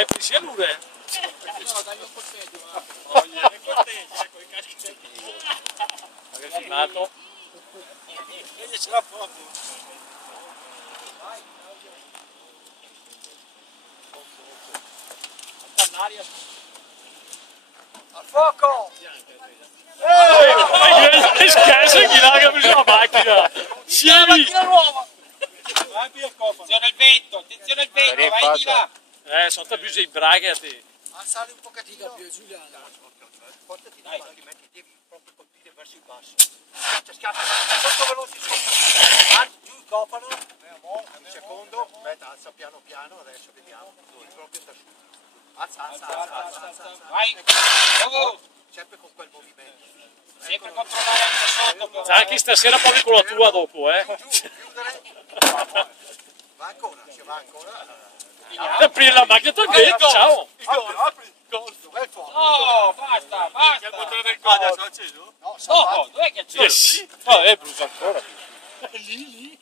È piacevole. No, dagli un coltello. Oh, yeah. Il coltello, ecco, il casco. Aver filmato. Vedi, ce l'ha proprio. L'aria. Al fuoco! Che scherzo chi l'ha che ha preso la macchina? Sì! La macchina nuova! Attenzione al vento, vai di là! Sono più sei braghe a te. Alzali un pochettino più, Giuliano. Portati dai, devi proprio colpire verso il basso. Schiaccia, sotto veloci sotto. Giù il cofano. Un secondo. Aspetta, alza piano piano, adesso vediamo. Proprio da su. Alza. Vai. Sempre con quel movimento. Sempre controllare anche sotto. Sai che stasera poi con la tua dopo, Giù, chiudere. Va ancora, ci va ancora. Ti aprire la macchina te, ciao! Apri, dov'è il fuoco? No, basta. Il motore del codo adesso acceso? No, No, dov'è che c'è? Yes! brucia ancora. Lì.